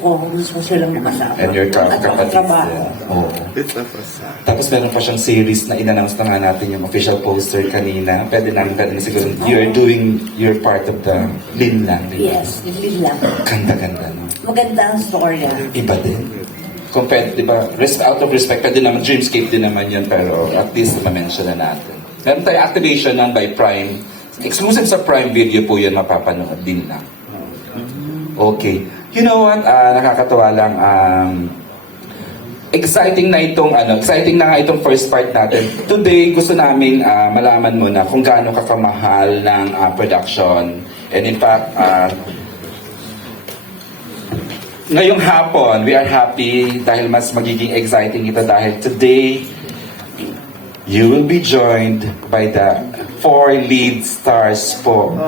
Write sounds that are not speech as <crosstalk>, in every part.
ko, ko silang makasama. And your ka- At kapatid. Oo. It's a facade. Tapos meron pa siyang series na in-announce na nga natin yung official poster kanina. Pwede namin pwede na siguro, you're doing, you're part of the Lin lang. Yes, yun lang. Ganda-ganda, no? Maganda ang storya. Iba din. Pwede, di ba, res- out of respect, pwede naman, Dreamscape din naman yun, pero at least ma-mention na natin. Meron tayo activation ng by Prime. Exclusive sa Prime Video po yun, mapapanood din lang. Okay. You know what? Ah, nakakatawa lang. Um, exciting na itong ano, exciting na nga itong first part natin. Today, gusto namin ah, malaman mo na kung gaano ka kamahal ng ah, production. And in fact, ah, ngayong hapon, we are happy dahil mas magiging exciting ito dahil today, you will be joined by the four lead stars po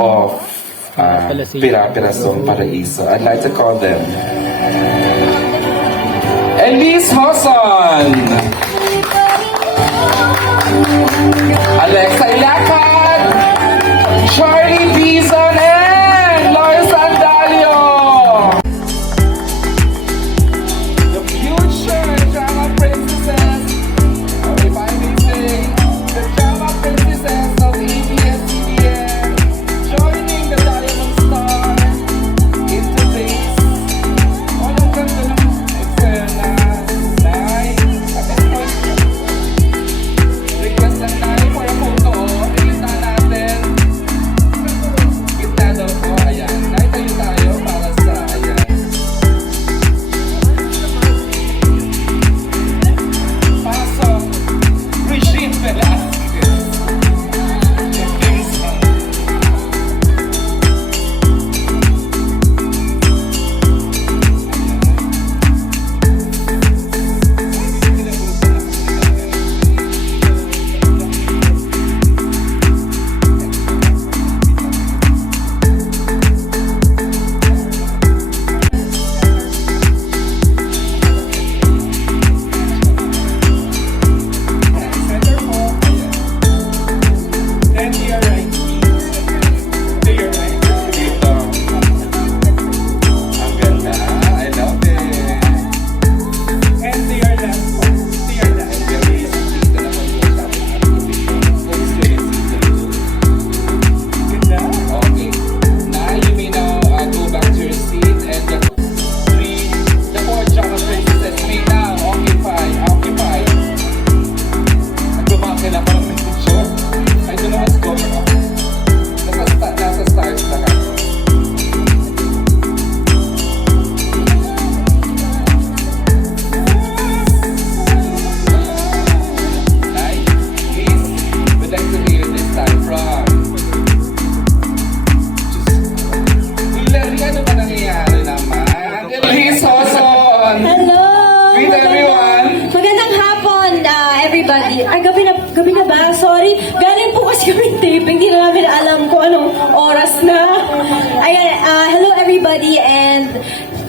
of uh, Pira Pirasong Paraiso. I'd like to call them. Elise Hoson, Alexa Ilacad,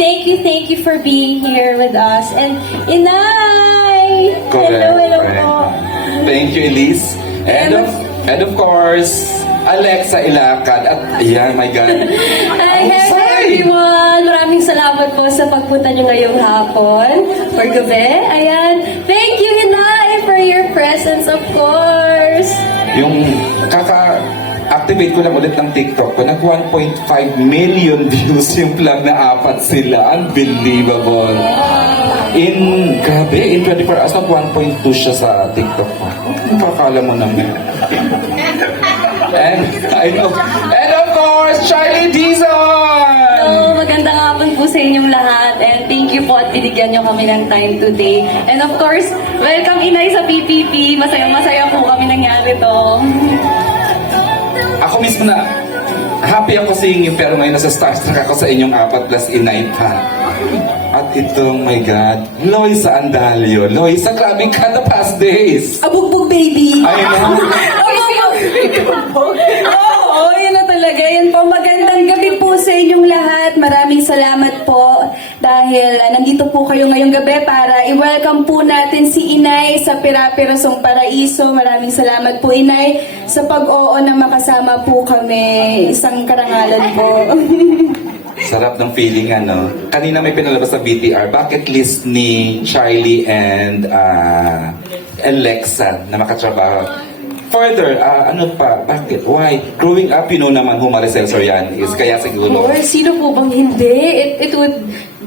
thank you, thank you for being here with us. And Inay! Correct. Hello, hello correct. po. Thank you, Elise. And of, and of course, Alexa Ilacad. At, ayan, my God. <laughs> Hi, hello everyone! Maraming salamat po sa pagpunta nyo ngayong hapon for gabi. Ayan. Thank you, Inay, for your presence, of course. Yung kaka-activate ko lang ulit ng TikTok ko, nag 1.5 million <laughs> views yung vlog na apat sila. Unbelievable. In, grabe, in 24 hours, nag 1.2 siya sa TikTok ko. Makakala mo naman. And, I know. And of course, Charlie Dizon! Hello, magandang hapon po sa inyong lahat and thank you po at binigyan nyo kami ng time today. And of course, welcome Inay sa PPP. Masaya-masaya po kami nangyari to. Ako mismo na, happy ako seeing you, pero ngayon nasa starstruck ako sa inyong apat plus inay pa. At ito, my God, Loisa Andalio. Loisa, grabe ka the past days. Abugbog baby! I know. <laughs> Oo, yun na talaga. Yun po, magandang gabi po sa inyong lahat. Maraming salamat po dahil ah, nandito po kayo ngayong gabi para i-welcome po natin si Inay sa Pirapirasong Paraiso. Maraming salamat po Inay sa pag-oo na makasama po kami. Isang karangalan po. <laughs> Sarap ng feeling, ano. Kanina may pinalabas sa BTR, bucket list ni Charlie and uh, and Lexa na makatrabaho. Further, ah, ano pa? Bakit? Why? Growing up, you know naman who Maricel Soriano is. Kaya siguro, Or sino po bang hindi? It, it would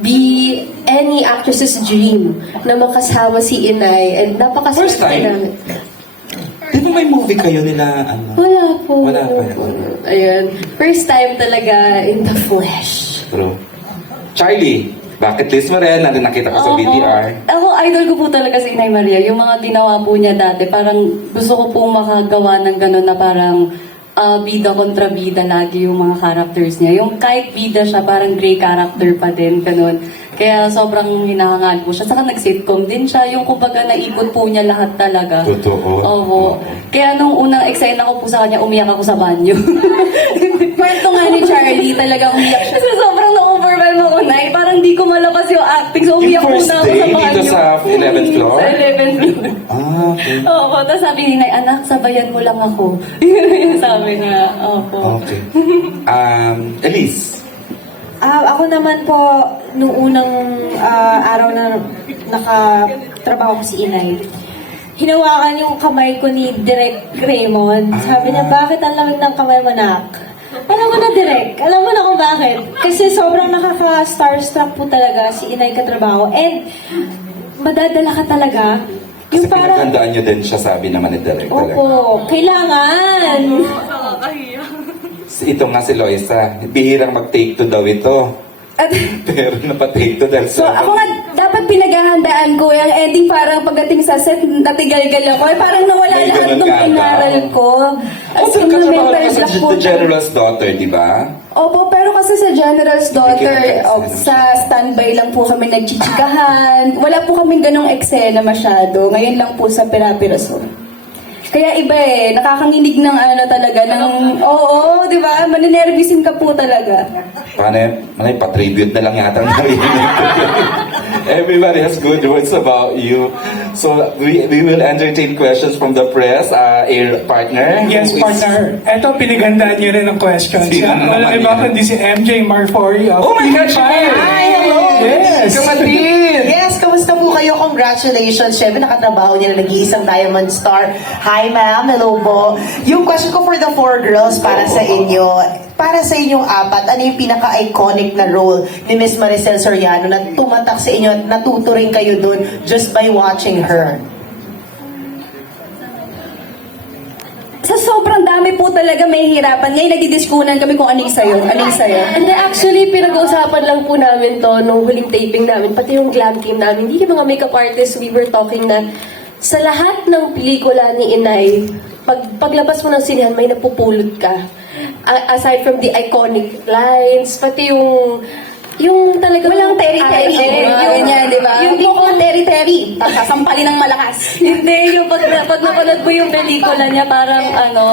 be any actress's dream na makasama si Inay and First time? namin. di ba may movie kayo nila, ano? Wala po. Wala pa. Ayun. First time talaga in the flesh. True. Charlie, bucket list mo rin, na nakita ko sa Oo. BTR. Ako, idol ko po talaga si Inay Maria. Yung mga ginawa po niya dati, parang gusto ko po makagawa ng gano'n na parang ah, bida kontra bida lagi yung mga characters niya. Yung kahit bida siya, parang gray character pa din, gano'n. Kaya sobrang hinahangal po siya. Saka nag-sitcom din siya. Yung kumbaga naipon po niya lahat talaga. Totoo. Oo. Kaya nung unang eksena ko po sa kanya, umiyak ako sa banyo. <laughs> Kwento nga ni Charlie, talagang umiyak siya. <laughs> Kasi sobrang na-overwhelm ako na eh. Parang di ko malabas yung acting. So umiyak Yung first muna ako day, sa banyo. Sa 11th floor? Sa 11th floor. Ah, okay. Oo, tapos sabi ni Nay, anak, sabayan mo lang ako. <laughs> Yun yung sabi niya. Opo. Okay. Um, Elise, Ah, ako naman po, nung unang ah, araw na nakatrabaho ko si Inay, hinawakan yung kamay ko ni Direk Raymond. Sabi niya, bakit ang lamig ng kamay mo, nak? Alam mo na, Direk. Alam mo na kung bakit. Kasi sobrang nakaka-starstruck po talaga si Inay katrabaho. And, madadala ka talaga. kasi Yung parang, pinaghandaan niyo din siya, sabi naman ni Derek. talaga. opo, kailangan. <laughs> Ito nga si Loisa, bihirang mag-take to daw ito. At, <laughs> Pero napa-take to dahil so, sa... ako nga, pinaghahandaan ko yung ending parang pagdating sa set, natigalgal ako. Eh, parang nawala May lahat ganun ng ka, inaral no? ko. As in, na mental ka block po. The General's Daughter, di ba? Opo, pero kasi sa General's Daughter, Hindi oh, sa standby lang po kami nagchichikahan. Wala po kaming ganong eksena masyado. Ngayon lang po sa Pera-Piraso. Kaya iba eh, nakakanginig ng ano talaga, ng, oo, di ba? Maninervisin ka po talaga. Paano yan? Manay, pa-tribute na lang yata ang narinig. <laughs> Everybody has good words about you. So, we, we will entertain questions from the press. Uh, air partner. Yes, who is- partner. Eto, pinaghandaan niyo rin ang questions. Sino Ha? naman Walang yan? iba kundi si MJ Marfori of Oh my Fire. Hi, hello! Yes. Kapatid! Yes, kamusta kayo? Congratulations. Siyempre, nakatrabaho niya na nag-iisang Diamond Star. Hi, ma'am. Hello po. Yung question ko for the four girls para sa inyo. Para sa inyong apat, ano yung pinaka-iconic na role ni Miss Maricel Soriano na tumatak sa inyo at natuto rin kayo dun just by watching her? Dami po talaga may hirapan. Ngayon nagdidiskunan kami kung ano yung sayo. Ano yung sayo. And then actually, pinag-uusapan lang po namin to nung huling taping namin, pati yung glam team namin. Hindi mga makeup artists, we were talking na sa lahat ng pelikula ni Inay, pag, paglabas mo ng sinihan, may napupulot ka. A- aside from the iconic lines, pati yung yung talaga Walang teri-teri. Ay, Yung, yung, ganyan, di ba? Yung Yung mukhang teri-teri. Sasampalin ng malakas. <laughs> Hindi, yung pag, pag napanood mo yung pelikula niya, parang ano,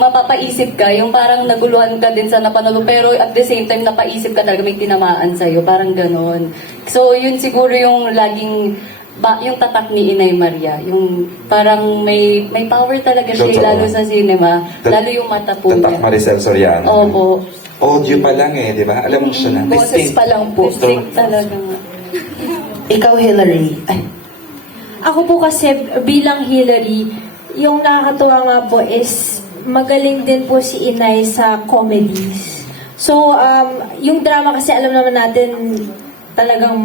mapapaisip ka, yung parang naguluhan ka din sa napanood mo, pero at the same time, napaisip ka talaga, may tinamaan sa'yo, parang ganon. So, yun siguro yung laging, ba, yung tatak ni Inay Maria, yung parang may may power talaga siya, lalo sa cinema, lalo yung mata po Tatak niya. Maricel Soriano. Opo. Audio pa lang eh, di ba? Alam mo siya na. Boses pa lang po. Lipstick talaga nga. Ikaw, Hillary. Ay, Ako po kasi bilang Hillary, yung nakakatuwa nga po is magaling din po si Inay sa comedies. So, um, yung drama kasi alam naman natin talagang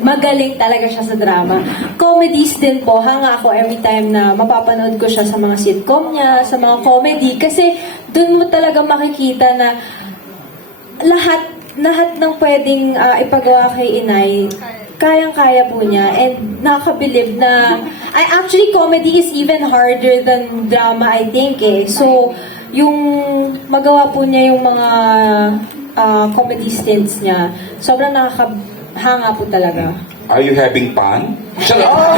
magaling talaga siya sa drama. Comedies din po, hanga ako every time na mapapanood ko siya sa mga sitcom niya, sa mga comedy. Kasi doon mo talaga makikita na lahat lahat ng pwedeng ah, ipagawa kay Inay, kayang-kaya po niya and nakakabilib na I actually comedy is even harder than drama I think eh. So yung magawa po niya yung mga ah, comedy stints niya, sobrang nakakahanga po talaga. Are you having fun? <laughs> Oh,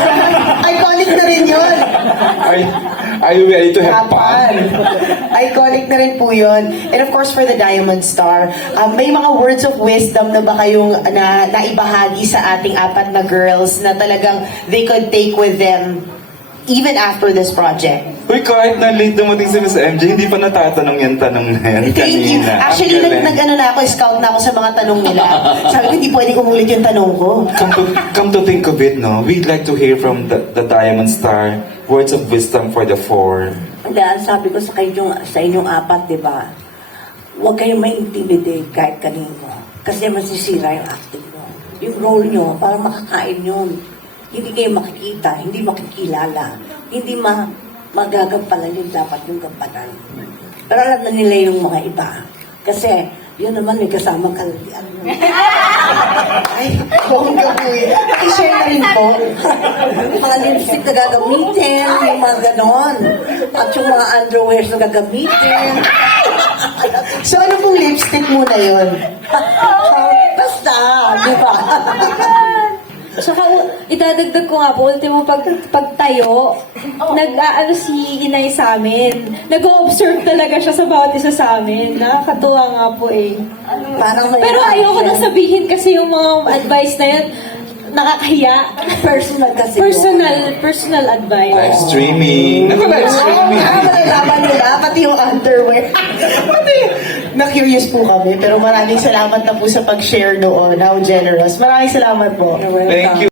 iconic na rin yun. Are, you- you ready to have fun? <laughs> Iconic na rin po yun. And of course, for the Diamond Star, um, may mga words of wisdom na ba kayong na, naibahagi sa ating apat na girls na talagang they could take with them even after this project? Uy, kahit na late dumating si Miss MJ, hindi pa natatanong yung tanong na yan Thank you. kanina. Actually, nag, nag ano na ako, scout na ako sa mga tanong nila. <laughs> Sabi ko, hindi pwedeng umulit yung tanong ko. Come to, come to think of it, no? We'd like to hear from the, the Diamond Star, words of wisdom for the four. Dahil sabi ko sa inyong, sa inyong apat, di ba? Huwag kayong ma-intimidate kahit kanino. Kasi masisira yung acting nyo. Yung role nyo, para makakain yun. Hindi kayo makikita, hindi makikilala, hindi ma magagampanan yung dapat yung gampanan. Pero alam na nila yung mga iba. Kasi, yun naman may kasamang kalalian. <laughs> Ay, bongga po yun. Pakishare na rin po. yung mga lipstick na gagamitin, yung mga ganon. At yung mga underwears na gagamitin. So, ano pong lipstick muna yun? <laughs> Basta, di ba? <laughs> Saka, u- idadagdag ko nga po, ultimo pag, pagtayo, nag-aano si inay sa amin. Nag-observe talaga siya sa bawat isa sa amin. Nakakatuwa nga po eh. Parang may- Pero ayoko na sabihin kasi yung mga advice na yun, nakakahiya. Personal kasi. Personal, personal advice. Live streaming. Naku, live streaming. Ah, malalaman nila, pati yung underwear. <laughs> pati, na-curious po kami. Pero maraming salamat na po sa pag-share noon. How generous. Maraming salamat po. Thank you.